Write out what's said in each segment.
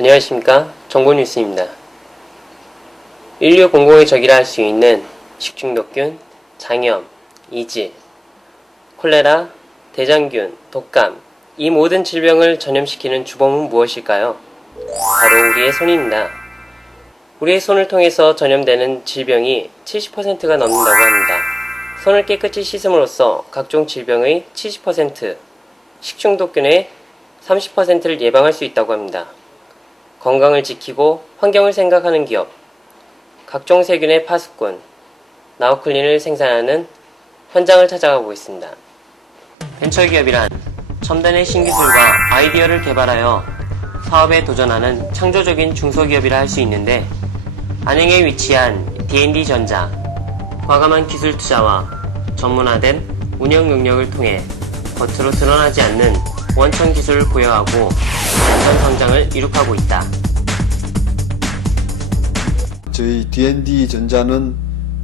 안녕하십니까, 정보뉴스입니다. 인류 공공의 적이라 할 수 있는 식중독균, 장염, 이질, 콜레라, 대장균, 독감, 이 모든 질병을 전염시키는 주범은 무엇일까요? 바로 우리의 손입니다. 우리의 손을 통해서 전염되는 질병이 70%가 넘는다고 합니다. 손을 깨끗이 씻음으로써 각종 질병의 70%, 식중독균의 30%를 예방할 수 있다고 합니다. 건강을 지키고 환경을 생각하는 기업, 각종 세균의 파수꾼, 나우클린을 생산하는 현장을 찾아가고 있습니다. 벤처기업이란 첨단의 신기술과 아이디어를 개발하여 사업에 도전하는 창조적인 중소기업이라 할 수 있는데, 안양에 위치한 D&D전자, 과감한 기술 투자와 전문화된 운영 능력을 통해 겉으로 드러나지 않는 원천 기술을 보유하고 완전 성장을 이룩하고 있다. 저희 D&D전자는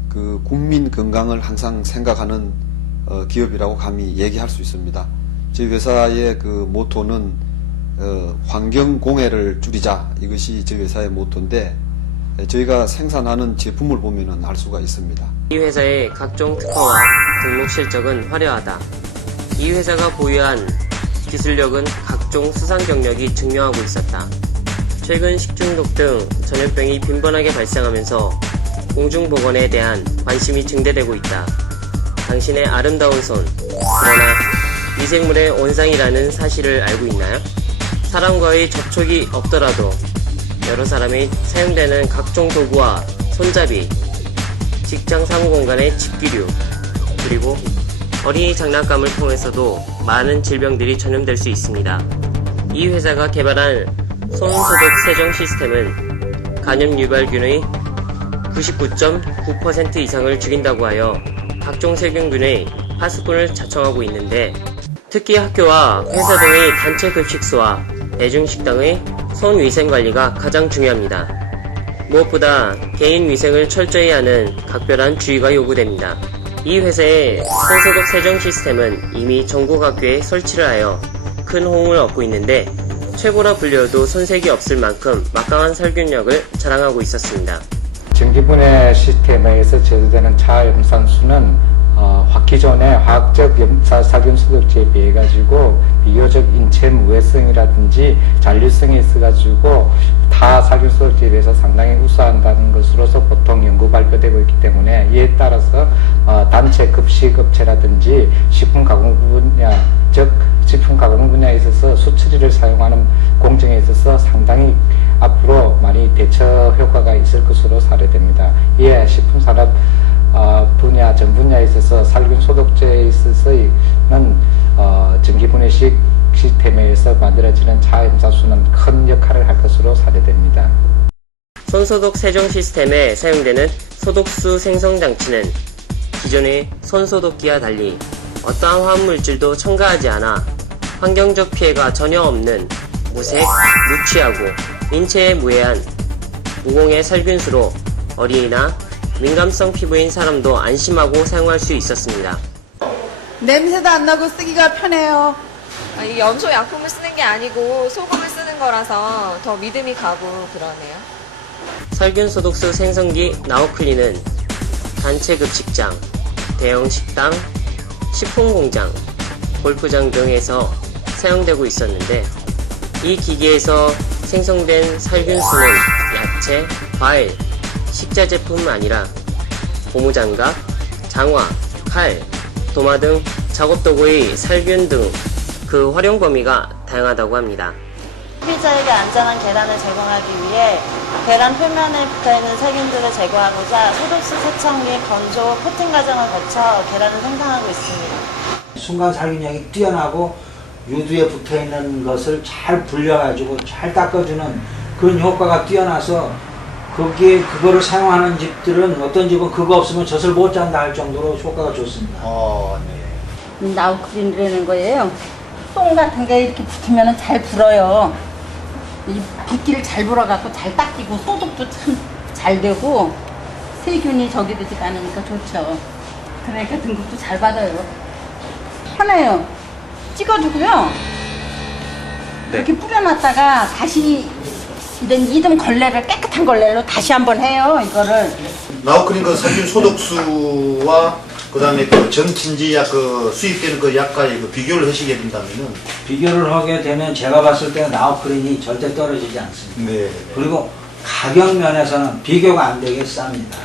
그 국민 건강을 항상 생각하는 기업이라고 감히 얘기할 수 있습니다. 저희 회사의 그 모토는 환경 공해를 줄이자, 이것이 저희 회사의 모토인데, 저희가 생산하는 제품을 보면은 알 수가 있습니다. 이 회사의 각종 특허와 등록 실적은 화려하다. 이 회사가 보유한 기술력은 각종 수상 경력이 증명하고 있었다. 최근 식중독 등 전염병이 빈번하게 발생하면서 공중보건에 대한 관심이 증대되고 있다. 당신의 아름다운 손, 그러나 미생물의 온상이라는 사실을 알고 있나요? 사람과의 접촉이 없더라도 여러 사람이 사용되는 각종 도구와 손잡이, 직장 사무공간의 집기류, 그리고 어린이 장난감을 통해서도 많은 질병들이 전염될 수 있습니다. 이 회사가 개발한 손소독 세정 시스템은 감염 유발균의 99.9% 이상을 죽인다고 하여 각종 세균군의 파수꾼을 자청하고 있는데, 특히 학교와 회사 등의 단체 급식소와 대중식당의 손위생관리가 가장 중요합니다. 무엇보다 개인 위생을 철저히 하는 각별한 주의가 요구됩니다. 이 회사의 손소독 세정 시스템은 이미 전국 학교에 설치를 하여 큰 호응을 얻고 있는데, 최고라 불려도 손색이 없을 만큼 막강한 살균력을 자랑하고 있었습니다. 전기분해 시스템에서 제조되는 차염산수는 기존의 화학적 살균 소독제에 비해 가지고 비교적 인체 무해성이라든지 잔류성이 있어 가지고 타 살균 소독제에 비해서 상당히 우수하다는 것으로서 보통 연구 발표되고 있기 때문에, 이에 따라서 단체 급식 업체라든지 식품 가공 분야, 즉 식품 가공 분야에 있어서 수처리를 사용하는 공정에 있어서 상당히 앞으로 많이 대처 효과가 있을 것으로 사례됩니다. 이에 식품 산업 분야, 전 분야에 있어서 살균 소독제에 있어서는 전기분해식 시스템에 의해서 만들어지는 차염산수는 큰 역할을 할 것으로 사례됩니다. 손소독 세정 시스템에 사용되는 소독수 생성 장치는 기존의 손소독기와 달리 어떠한 화합물질도 첨가하지 않아 환경적 피해가 전혀 없는 무색, 무취하고 인체에 무해한 무공해 살균수로 어린이나 민감성 피부인 사람도 안심하고 사용할 수 있었습니다. 냄새도 안 나고 쓰기가 편해요. 이 염소 약품을 쓰는 게 아니고 소금을 쓰는 거라서 더 믿음이 가고 그러네요. 살균 소독수 생성기 나우클린은 단체 급식장, 대형 식당, 식품 공장, 골프장 등에서 사용되고 있었는데, 이 기기에서 생성된 살균수는 야채, 과일, 식자재뿐 아니라 고무장갑, 장화, 칼, 도마 등 작업도구의 살균 등 그 활용 범위가 다양하다고 합니다. 소비자에게 안전한 계란을 제공하기 위해 계란 표면에 붙어있는 세균들을 제거하고자 소독수 세척 및 건조, 코팅 과정을 거쳐 계란을 생산하고 있습니다. 순간 살균력이 뛰어나고 유두에 붙어있는 것을 잘 불려가지고 잘 닦아주는 그런 효과가 뛰어나서, 거기에 그거를 사용하는 집들은, 어떤 집은 그거 없으면 젖을 못 잔다 할 정도로 효과가 좋습니다. 네. 나우클린이라는 거예요. 똥 같은 게 이렇게 붙으면 잘 불어요. 이 빗기를 잘 불어갖고 잘 닦이고 소독도 참 잘 되고 세균이 저기 되지가 않으니까 좋죠. 그러니까 등급도 잘 받아요. 편해요. 찍어주고요. 네. 이렇게 뿌려놨다가 다시 근데 이듬 걸레를 깨끗한 걸레로 다시 한번 해요. 이거를. 나우크린 그 살균 소독수와 그다음에 그 전진지약 그 수입되는 그 약과의 그 비교를 하시게 된다면은 비교를 하게 되면 제가 봤을 때 나우크린이 절대 떨어지지 않습니다. 네. 그리고 가격 면에서는 비교가 안 되게 쌉니다.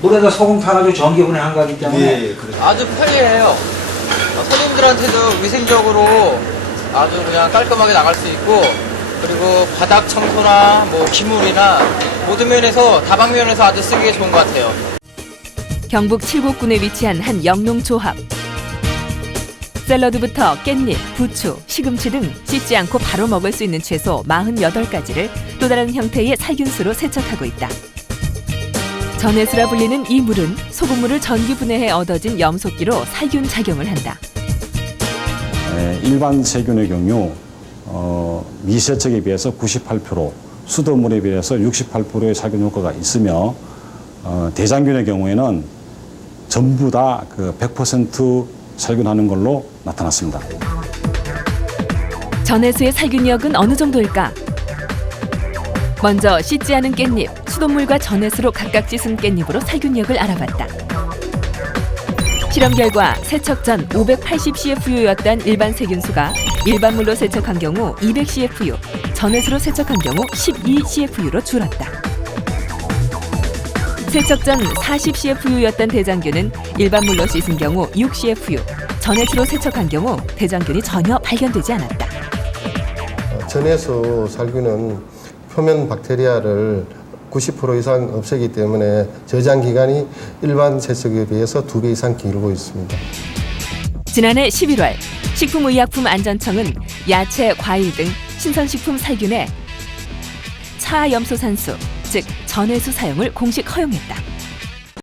물에다 소금 타가지고 전기분해한 거기 때문에 네, 그래요. 아주 편리해요. 손님들한테도 위생적으로 아주 그냥 깔끔하게 나갈 수 있고, 그리고 바닥 청소나 뭐 기물이나 모든 면에서 다방면에서 아주 쓰기에 좋은 것 같아요. 경북 칠곡군에 위치한 한 영농조합. 샐러드부터 깻잎, 부추, 시금치 등 씻지 않고 바로 먹을 수 있는 채소 48가지를 또 다른 형태의 살균수로 세척하고 있다. 전해수라 불리는 이 물은 소금물을 전기 분해해 얻어진 염소기로 살균 작용을 한다. 일반 세균의 경우 미세척에 비해서 98%, 수돗물에 비해서 68%의 살균 효과가 있으며 대장균의 경우에는 전부 다 그 100% 살균하는 걸로 나타났습니다. 전해수의 살균력은 어느 정도일까? 먼저 씻지 않은 깻잎, 수돗물과 전해수로 각각 씻은 깻잎으로 살균력을 알아봤다. 실험 결과 세척 전 580CFU였던 일반 세균수가 일반 물로 세척한 경우 200CFU, 전해수로 세척한 경우 12CFU로 줄었다. 세척 전 40CFU였던 대장균은 일반 물로 씻은 경우 6CFU, 전해수로 세척한 경우 대장균이 전혀 발견되지 않았다. 전해수 살균은 표면 박테리아를 90% 이상 없애기 때문에 저장 기간이 일반 세척에 비해서 2배 이상 길고 있습니다. 지난해 11월 식품의약품안전청은 야채, 과일 등 신선식품 살균에 차염소산수, 즉 전해수 사용을 공식 허용했다.